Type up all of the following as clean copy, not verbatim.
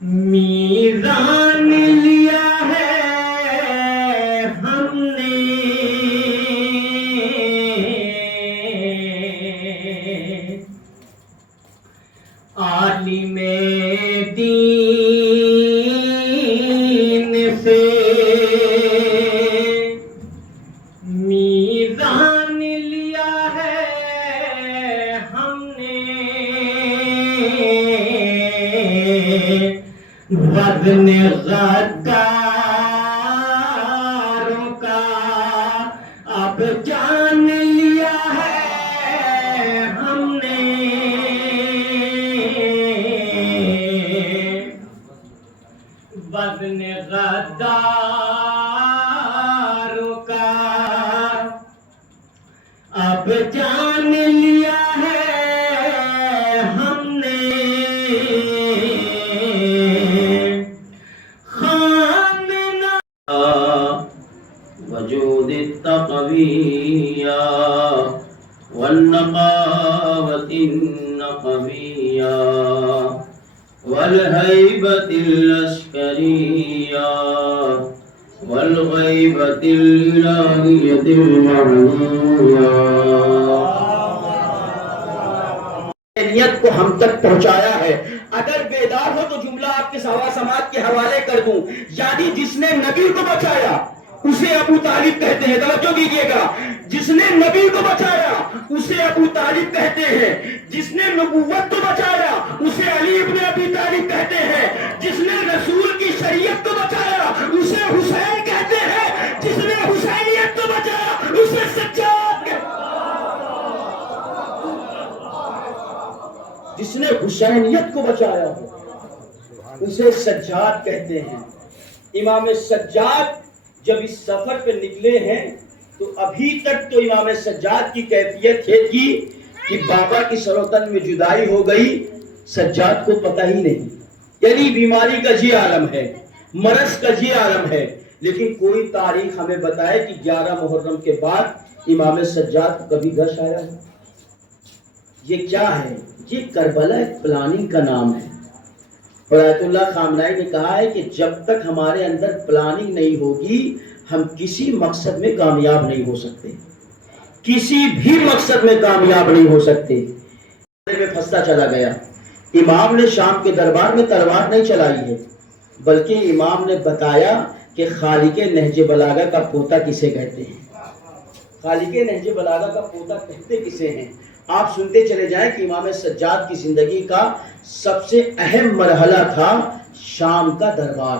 میزان لیا ہے ہم نے عالم دین سے میزان لیا ہے ہم نے وزن غداروں کا اب جان لیا ہے ہم نے وزن غداروں کا اب جان لیا ہے ہم نے خامنہ وجود التقویہ والنقاوة النقویہ والہیبة العسکریہ والغیبة الالہیة المعنیہ نیت کو ہم تک پہنچایا ہے. اگر بیدار ہو تو جملہ آپ کے سوا سماعت کے حوالے کر دوں. یعنی جس نے نبی کو بچایا اسے ابو طالب کہتے ہیں. توجہ کیجیے گا, جس نے نبی کو بچایا اسے ابو طالب کہتے ہیں. جس نے نبوت کو بچایا اسے علی ابن ابی طالب کہتے ہیں. جس نے رسول کی شریعت کو بچایا اسے حسین کہتے ہیں. جس نے حسینیت کو بچایا اسے سجاد کہتے ہیں. جس نے حسینیت کو بچایا اسے سجاد کہتے ہیں. امام سجاد جب اس سفر پہ نکلے ہیں تو ابھی تک تو امام سجاد کی کیفیت ہے کہ بابا کی سروتن میں جدائی ہو گئی, سجاد کو پتہ ہی نہیں. یعنی بیماری کا یہ عالم ہے, مرض کا یہ عالم ہے, لیکن کوئی تاریخ ہمیں بتائے کہ 11 محرم کے بعد امام سجاد کبھی گھر آیا ہے. یہ کیا ہے؟ یہ کربلا ایک پلاننگ کا نام ہے. اور آیت اللہ خامنائی نے کہا ہے کہ جب تک ہمارے اندر پلاننگ نہیں ہوگی ہم کسی مقصد میں کامیاب نہیں ہو سکتے, کسی بھی مقصد میں کامیاب نہیں ہو سکتے. میں پھنستا چلا گیا. امام نے شام کے دربار میں تلوار نہیں چلائی ہے, بلکہ امام نے بتایا کہ خالق نہج بلاغہ کا پوتا کسے کہتے ہیں. خالق نہج بلاغہ کا پوتا کہتے کسے ہیں؟ آپ سنتے چلے جائیں کہ امام سجاد کی زندگی کا سب سے اہم مرحلہ تھا شام کا دربار.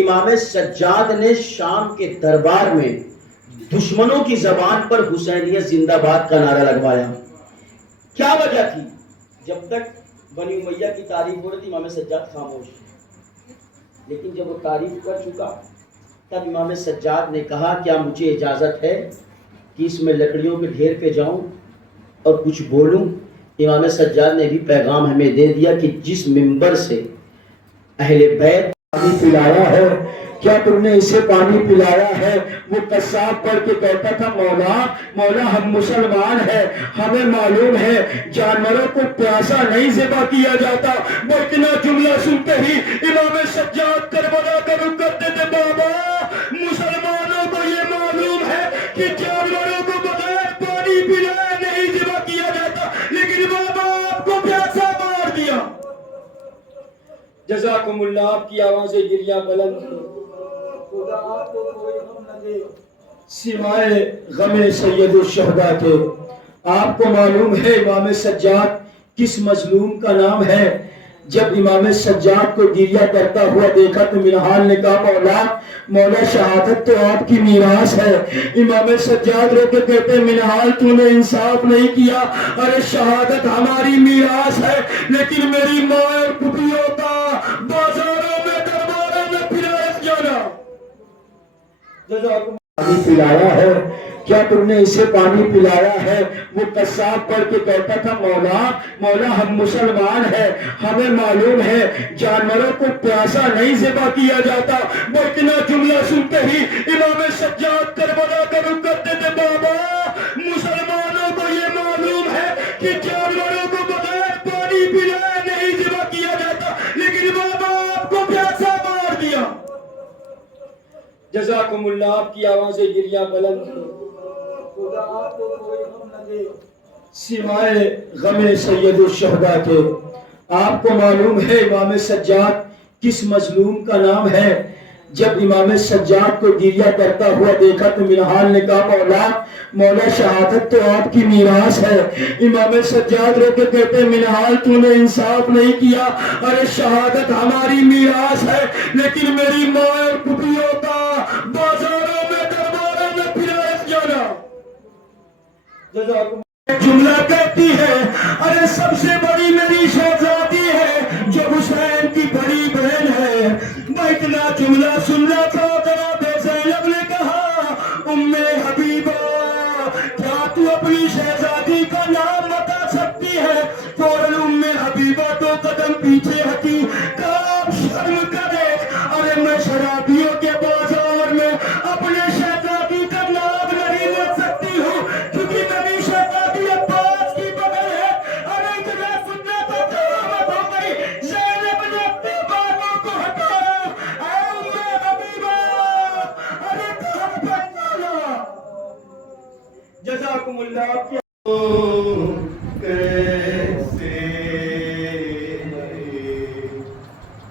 امام سجاد نے شام کے دربار میں دشمنوں کی زبان پر حسینیت زندہ باد کا نعرہ لگوایا. کیا وجہ تھی؟ جب تک بنی امیہ کی تعریف ہو رہی تھی امام سجاد خاموش, لیکن جب وہ تعریف کر چکا تب امام سجاد نے کہا کیا مجھے اجازت ہے کہ اس میں لکڑیوں کے ڈھیر پہ جاؤں اور کچھ بولوں؟ امام سجاد نے بھی پیغام ہمیں دے دیا کہ جس منبر سے اہل بیت پانی پلایا ہے, کیا تم نے اسے پانی پلایا ہے؟ وہ قصاب پڑھ کے کہتا تھا مولا مولا ہم مسلمان ہیں, ہمیں معلوم ہے جانوروں کو پیاسا نہیں ذبح کیا جاتا. وہ اتنا جملہ سنتے ہی امام سجاد کربلا کا رخ کرتے تھے, بابا مسلمانوں کو یہ معلوم ہے کہ جانوروں کو بغیر پانی پلائے نہیں ذبح کیا جاتا, لیکن بابا آپ کو پیاسا مار دیا. جزاکم اللہ. آپ کی آوازیں گریہ بلند خدا آپ کو کوئی غم نہ دے سوائے غم سید الشہداء کے. آپ کو معلوم ہے امام سجاد کس مظلوم کا نام ہے؟ جب امام سجاد کو گریہ کرتا ہوا دیکھا تو منہال نے کہا مولا مولا شہادت تو آپ کی میراث ہے. امام سجاد رو کے کہتے منہال تو نے انصاف نہیں کیا, ارے شہادت ہماری میراث ہے لیکن میری ماں اور پھوپھیوں کا بازاروں میں درباروں میں پھرائے جانا. پانی پلایا ہے, کیا تم نے اسے پانی پلایا ہے؟ وہ قصاب پڑھ کے کہتا تھا مولا مولا ہم مسلمان ہیں, ہمیں معلوم ہے جانوروں کو پیاسا نہیں ذبح کیا جاتا. وہ اتنا جملہ سنتے ہی امام سجاد کربلا کا رخ کرتے تھے, بابا مسلمانوں کو یہ معلوم ہے کہ جانوروں کو بغیر جزاکم اللہ. آپ کی آوازیں گریہ بلند خدا آپ کو کوئی غم نہ دے. سوائے غم سید الشہداء کے. آپ کو معلوم ہے امام سجاد کس مظلوم کا نام ہے؟ جب امام سجاد کو گریہ کرتا ہوا دیکھا تو منہال نے کہا مولا شہادت تو آپ کی میراث ہے. امام سجاد رو کے کہتے منہال تو نے انصاف نہیں کیا. ارے شہادت ہماری میراث ہے لیکن میری ماں اور پھوپھیوں کا بازاروں میں درباروں میں پھرائش جانا. جملہ کہتی ہے ارے سب سے بڑی میری شہزادی ہے جو حسین کی بڑی بہن ہے. میں اتنا جملہ سن رہا تھا جناب زینب نے کہا ام حبیبہ کیا تو اپنی شہزادی کا نام بتا سکتی ہے؟ فوراً ام حبیبہ تو قدم پیچھے ہٹی. کہا آپ شرم کرے. ارے میں شرابیوں کے بازار میں اپنے شہزادی کا نام نہیں لے سکتی ہوں کیونکہ میری شہزادی عباس کی بغل ہے. ارے اتنا سننا تو قیامت ہو گئی. زینب نے اپنے بازوں کو ہٹایا. اے ام حبیبہ ارے کہاں پر جانا. جزاکم اللہ. آپ کی کیسے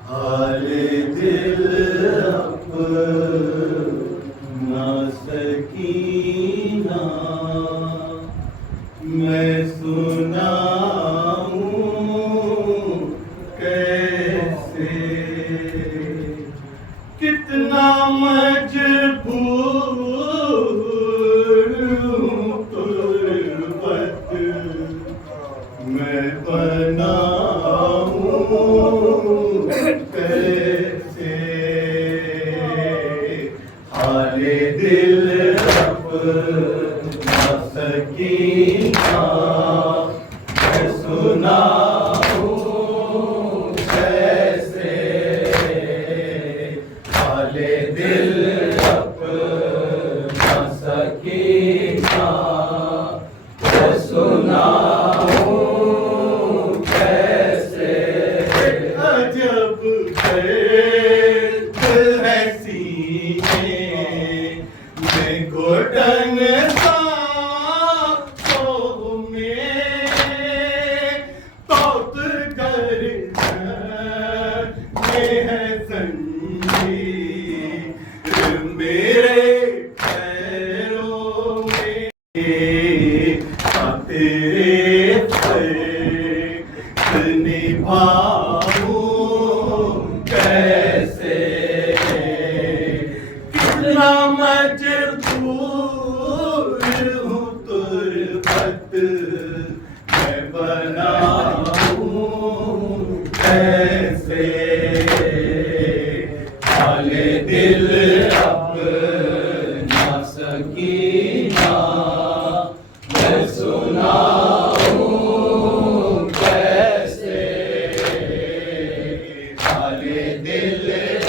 حال دل اپنا سکینہ میں سناؤں کیسے. کتنا مجبور ہوں تربت میں بناؤں کیسے. حال دل اپنا سکینہ میں سناؤں کیسے. حال دل اپنا سکینہ میں سناؤں کیسے. عجب دل ہے سینے میں گھٹن سانسوں میں توت گر ہے زنجیر میرے پیروں میں. تیرے فرق نبھاؤں کیسے. کتنا مجبور ہوں تربت میں بناؤں کیسے. حال دل اپنا سکینہ میں سناؤں کیسے. حال دل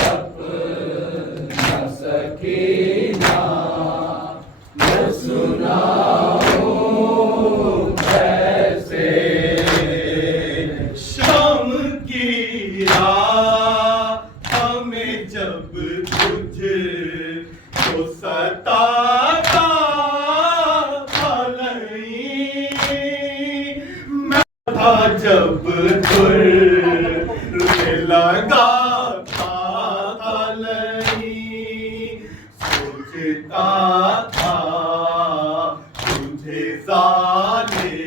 اپنا سکینہ میں سناؤں کیسے. شام کی رات ہمیں جب تجھ کو ستاتا جب لگا تھا نہیں سوچتا تھا تجھے سالے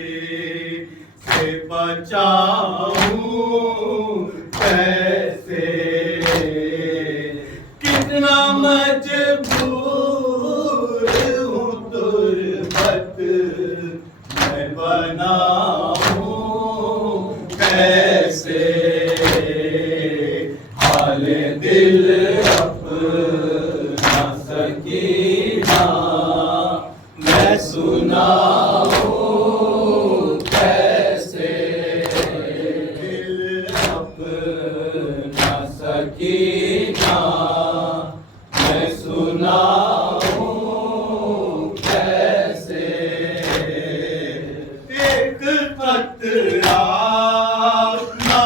سے بچاؤں کیسے. کتنا مجبور ہوں تربت میں بناؤں کیسے. حال دل اپنا سکینہ میں سناؤں کیسے. دل اپنا سکینہ میں سناؤں کیسے. ایک قطرہ نہ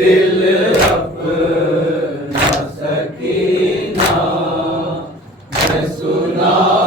دل اپنا سکینہ میں سنا